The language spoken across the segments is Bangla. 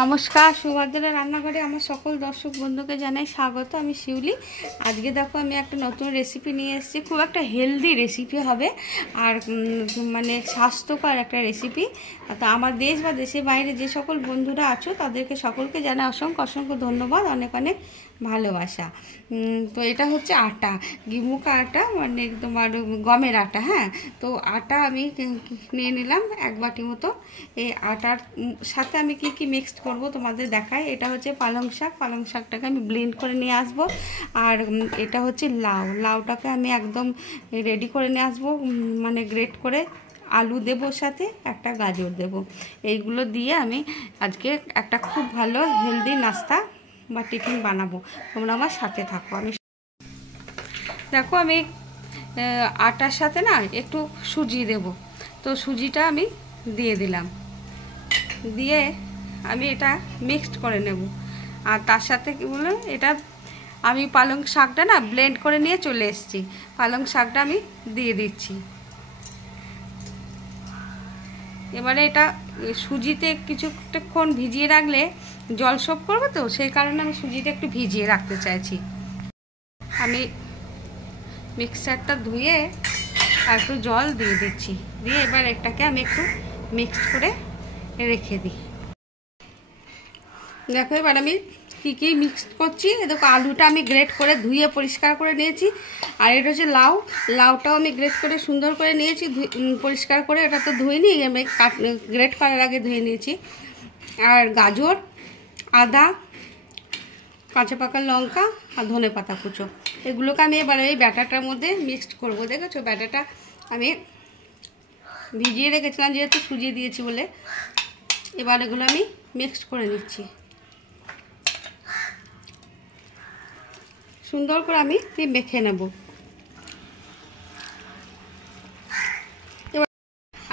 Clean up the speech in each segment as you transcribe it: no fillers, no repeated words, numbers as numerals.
নমস্কার, সুভদ্রা রান্নাঘরে আমার সকল দর্শক বন্ধুকে জানাই স্বাগত। আমি শিউলি। আজকে দেখো আমি একটা নতুন রেসিপি নিয়ে এসেছি। খুব একটা হেলদি রেসিপি হবে আর মানে স্বাস্থ্যকর একটা রেসিপি। তো আমার দেশ বা দেশের বাইরে যে সকল বন্ধুরা আছো তাদেরকে সকলকে জানাই অসংখ্য অসংখ্য ধন্যবাদ, অনেক অনেক ভালোবাসা। তো এটা হচ্ছে আটা, গিমুকা আটা, মানে তোমার গমের আটা। হ্যাঁ, তো আটা আমি নিয়ে নিলাম 1 বাটি মতো। এই আটার সাথে আমি কি কি মিক্সড করব তোমাদের দেখাই। এটা হচ্ছে পালং শাক, পালং শাকটাকে আমি ব্লেন্ড করে নিয়ে আসবো। আর এটা হচ্ছে লাউ, লাউটাকে আমি একদম রেডি করে নিয়ে আসবো, মানে গ্রেট করে। আলু দেবো, সাথে একটা গাজর দেবো। এইগুলো দিয়ে আমি আজকে একটা খুব ভালো হেলদি নাস্তা বা টিফিন বানাবো। তোমরা আমার সাথে থাকো। আমি দেখো আমি আটার সাথে না একটু সুজি দেব। তো সুজিটা আমি দিয়ে দিলাম, দিয়ে আমি এটা মিক্সড করে নেব। আর তার সাথে কি বললাম, এটা আমি পালং শাকটা না ব্লেন্ড করে নিয়ে চলে এসেছি। পালং শাকটা আমি দিয়ে দিচ্ছি। এবারে এটা সুজিতে কিছুক্ষণ ভিজিয়ে রাখলে জল শোপ করবে, তো সেই কারণে আমি সুজিটা একটু ভিজিয়ে রাখতে চাইছি। আমি মিক্সারটা ধুয়ে আর একটু জল দিয়ে দিচ্ছি, দিয়ে এবার এটাকে আমি একটু মিক্স করে রেখে দিই। দেখো এবার আমি কী কী মিক্স করছি। দেখো আলুটা আমি গ্রেট করে ধুয়ে পরিষ্কার করে নিয়েছি। আর এটা হচ্ছে লাউ, লাউটাও আমি গ্রেট করে সুন্দর করে নিয়েছি, পরিষ্কার করে। এটা তো ধুইনি, আমি গ্রেট করার আগে ধুয়ে নিয়েছি। আর গাজর, আদা, কাঁচা পাকা লঙ্কা আর ধনে পাতা কুচো, এগুলোকে আমি এবার এই ব্যাটারটার মধ্যে মিক্সড করবো। দেখেছো ব্যাটারটা আমি ভিজিয়ে রেখেছিলাম যেহেতু সুজি দিয়েছি বলে। এবার এগুলো আমি মিক্সড করে নিচ্ছি সুন্দর করে, আমি মেখে নেব। এবার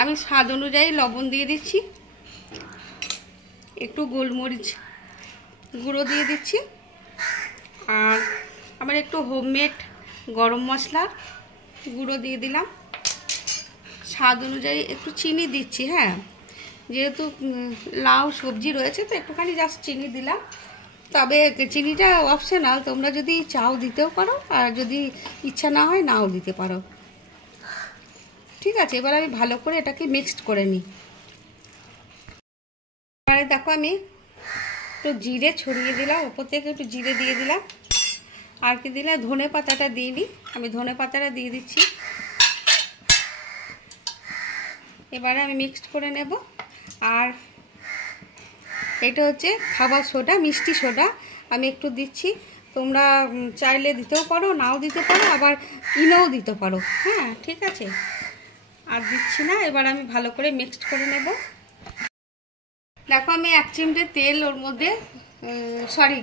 আমি স্বাদ অনুযায়ী লবণ দিয়ে দিচ্ছি, একটু গোলমরিচ গুঁড়ো দিয়ে দিচ্ছি, আর আমার একটু হোমমেড গরম মশলার গুঁড়ো দিয়ে দিলাম। স্বাদ অনুযায়ী একটু চিনি দিচ্ছি। হ্যাঁ, যেহেতু লাউ সবজি রয়েছে তো একটুখানি জাস্ট চিনি দিলাম। তবে চিনিটা অপশনাল, তোমরা যদি চাও দিতেও পারো, আর যদি ইচ্ছা না হয় নাও দিতে পারো। ঠিক আছে, এবার আমি ভালো করে এটাকে মিক্সড করে নিই। এবারে দেখো আমি একটু জিরে ছড়িয়ে দিলাম, ওপর থেকে একটু জিরে দিয়ে দিলাম। আর কি দিলাম, ধনে পাতাটা দিইনি, আমি ধনে পাতাটা দিয়ে দিচ্ছি। এবারে আমি মিক্সড করে নেব। আর এটা হচ্ছে খাবার সোডা, মিষ্টি সোডা, আমি একটু দিচ্ছি। তোমরা চাইলে দিতেও পারো, নাও দিতে পারো, আবার ইনোও দিতে পারো। হ্যাঁ, ঠিক আছে, আর দিচ্ছি না। এবার আমি ভালো করে মিক্সড করে নেব। দেখো আমি 1 চিমটে তেল ওর মধ্যে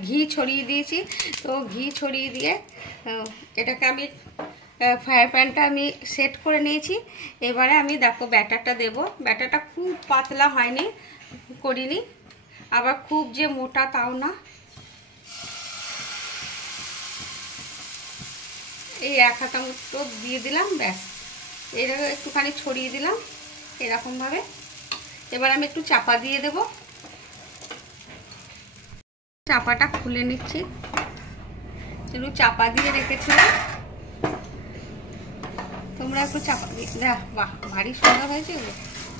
ঘি ছড়িয়ে দিয়েছি। তো ঘি ছড়িয়ে দিয়ে এটাকে আমি ফ্রাই প্যানটা আমি সেট করে নিয়েছি। এবারে আমি দেখো ব্যাটারটা দেব। ব্যাটারটা খুব পাতলা হয়নি, করিনি, আবার খুব যে মোটা তাও না। এই 1 হাতা মতো দিয়ে দিলাম, ব্যাস। এটা একটুখানি ছড়িয়ে দিলাম এরকমভাবে। এবার আমি একটু চাপা দিয়ে দেব। চাপাটা খুলে নিচ্ছি, একটু চাপা দিয়ে রেখেছিলাম। তোমরা একটু চাপা দিয়ে, দেখ, বাহ, ভারী সুন্দর হয়েছে,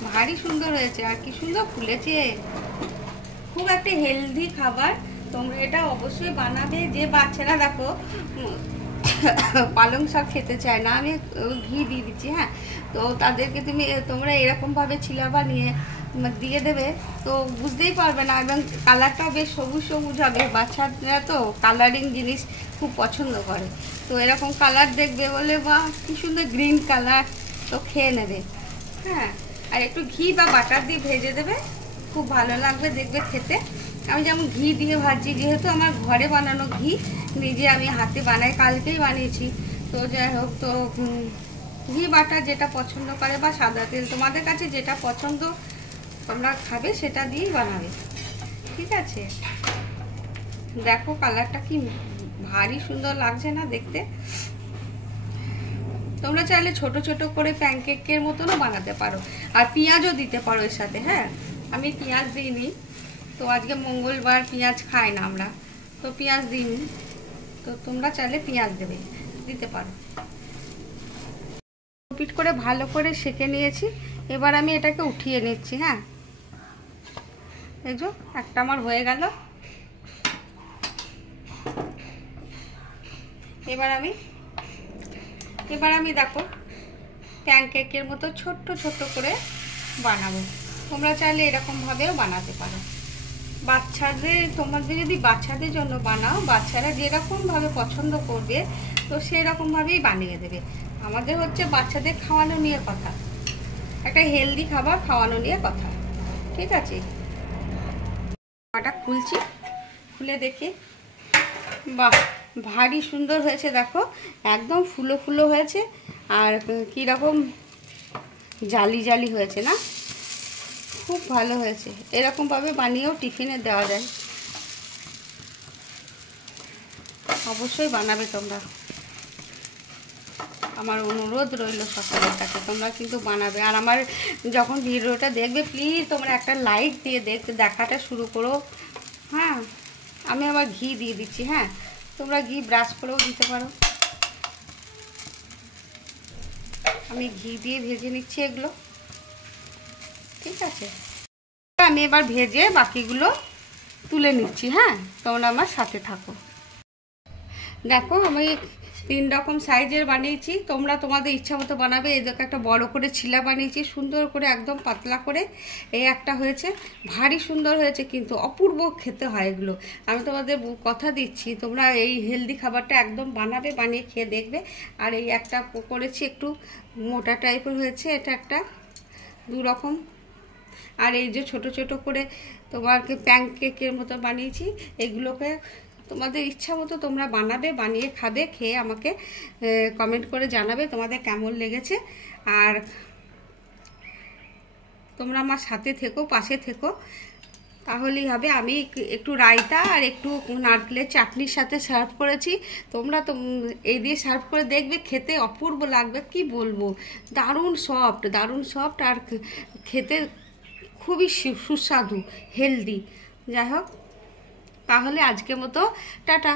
ভারী সুন্দর হয়েছে, আর কি সুন্দর ফুলেছে। খুব একটা হেলদি খাবার, তোমরা এটা অবশ্যই বানাবে। যে বাচ্চারা দেখো পালং শাক খেতে চায় না, আমি ঘি দিয়ে দিচ্ছি। হ্যাঁ, তো তাদেরকে তোমরা এরকমভাবে ছিলা বানিয়ে দিয়ে দেবে, তো বুঝতেই পারবে না, এবং কালারটাও বেশ সবুজ সবুজ হবে। বাচ্চারা তো কালারিং জিনিস খুব পছন্দ করে, তো এরকম কালার দেখবে বলে বা কি সুন্দর গ্রিন কালার, তো খেয়ে নেবে। হ্যাঁ, আর একটু ঘি বা বাটার দিয়ে ভেজে দেবে, খুব ভালো লাগবে দেখবে খেতে। আমি যেমন ঘি দিয়ে ভাজি, যেহেতু আমার ঘরে বানানো ঘি, নিজে আমি হাতে বানাই, কালকেই বানিয়েছি। তো যাই হোক, তো ঘি বাটার যেটা পছন্দ করে বা সাদা তেল, তোমাদের কাছে যেটা পছন্দ তোমরা খাবে সেটা দিয়েই বানাবে। ঠিক আছে, দেখো কালারটা কি ভারী সুন্দর লাগছে না দেখতে। তোমরা চাইলে ছোট ছোট করে প্যানকেকের মতনও বানাতে পারো, আর পেঁয়াজও দিতে পারো এর সাথে। হ্যাঁ, আমি পেঁয়াজ দিইনি, তো আজকে মঙ্গলবার, পেঁয়াজ খাই না আমরা, তো পেঁয়াজ দিইনি। তো তোমরা চাইলে পেঁয়াজ দিতে পারো। পিট করে ভালো করে সেঁকে নিয়েছি। এবার আমি এটাকে উঠিয়ে নিচ্ছি। হ্যাঁ, এই যে একটা আমার হয়ে গেল। এবার আমি দেখো প্যানকেকের মতো ছোট্ট ছোট্ট করে বানাবো। তোমরা চাইলে এরকমভাবেও বানাতে পারো। তোমাদের যদি বাচ্চাদের জন্য বানাও, বাচ্চারা যেরকমভাবে পছন্দ করবে তো সেই রকমভাবেই বানিয়ে দেবে। আমাদের হচ্ছে বাচ্চাদের খাওয়ানো নিয়ে কথা, একটা হেলদি খাবার খাওয়ানো নিয়ে কথা, ঠিক আছে? এটা খুলছি, খুলে দেখি। বাহ, ভারী সুন্দর হয়েছে দেখো, একদম ফুলো ফুলো হয়েছে। আর কীরকম জালি জালি হয়েছে না, খুব ভালো হয়েছে। এরকমভাবে বানিয়েও টিফিনে দেওয়া যায়। অবশ্যই বানাবে তোমরা, আমার অনুরোধ রইল সকলের কাছে, তোমরা কিন্তু বানাবে। আর আমার যখন ভিডিওটা দেখবে প্লিজ তোমরা একটা লাইক দিয়ে দেখাটা শুরু করো। হ্যাঁ, আমি আবার ঘি দিয়ে দিচ্ছি। হ্যাঁ, তোমরা ঘি ব্রাশ করেও দিতে পারো। আমি ঘি দিয়ে ভেজে নিচ্ছি এগুলো, ঠিক আছে? আমি এবার ভেজে বাকিগুলো তুলে নিচ্ছি। হ্যাঁ, তোমরা আমার সাথে থাকো। দেখো আমি 3 রকম সাইজের বানিয়েছি, তোমরা তোমাদের ইচ্ছা মতো বানাবে। এই দেখো একটা বড় করে ছিলা বানিয়েছি, সুন্দর করে একদম পাতলা করে। এই একটা হয়েছে, ভারী সুন্দর হয়েছে, কিন্তু অপূর্ব খেতে হয় এগুলো। আমি তোমাদের কথা দিচ্ছি, তোমরা এই হেলদি খাবারটা একদম বানাবে, বানিয়ে খেয়ে দেখবে। আর এই একটা করেছি একটু মোটা টাইপের হয়েছে, এটা একটা 2 রকম। আর এই যে ছোট ছোট করে তোমাকে প্যানকেকের মতো বানিয়েছি, এগুলোকে তোমাদের ইচ্ছা মতো তোমরা বানাবে, বানিয়ে খাবে, খেয়ে আমাকে কমেন্ট করে জানাবে তোমাদের কেমন লেগেছে। আর তোমরা আমার সাথে থেকো, পাশে থেকো, তাহলেই হবে। আমি একটু রায়তা আর একটু নারকেলের চাটনির সাথে সার্ভ করেছি। তোমরা তো এই দিয়ে সার্ভ করে দেখবে, খেতে অপূর্ব লাগবে, কি বলবো, দারুণ সফট আর খেতে খুবই সুস্বাদু, হেলদি। যাই হোক, তাহলে আজকের মতো টাটা।